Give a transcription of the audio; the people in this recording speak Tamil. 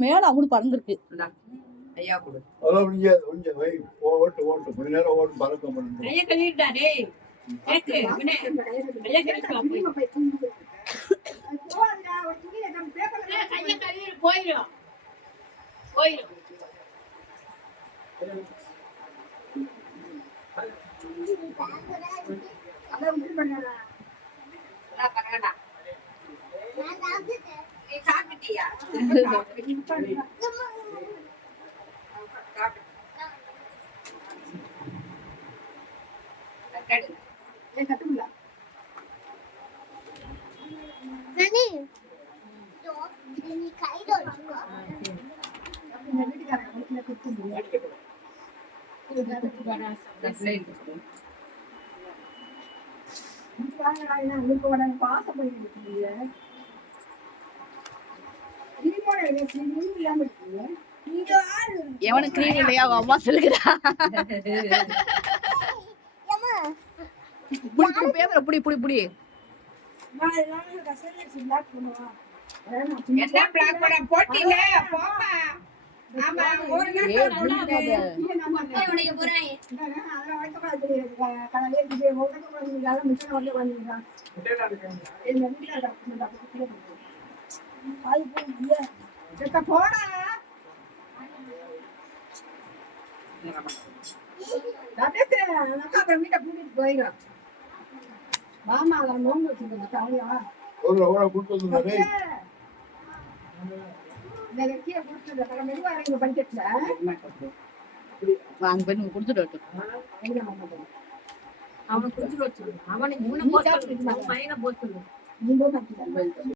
மேல அவனு பறந்துருக்கு. ஐயா கொடு. ஓட்டு ஓட்டு கொஞ்ச நேரம் ஓட்டு பறக்க ஐயா கழிட்டாரே. போயிடும் போயிடும். சாப்பிட்டியா? எவனு கிரீம் இல்லையா? அம்மா சொல்லுகிறா. பேப்பரை புடி புடி புடி. போயிடும். மாமா நோம்பு வச்சிருக்கா அவனுக்கு கொடுத்துட்டு அவனுக்கு கொடுத்துட்டு அவனுக்கு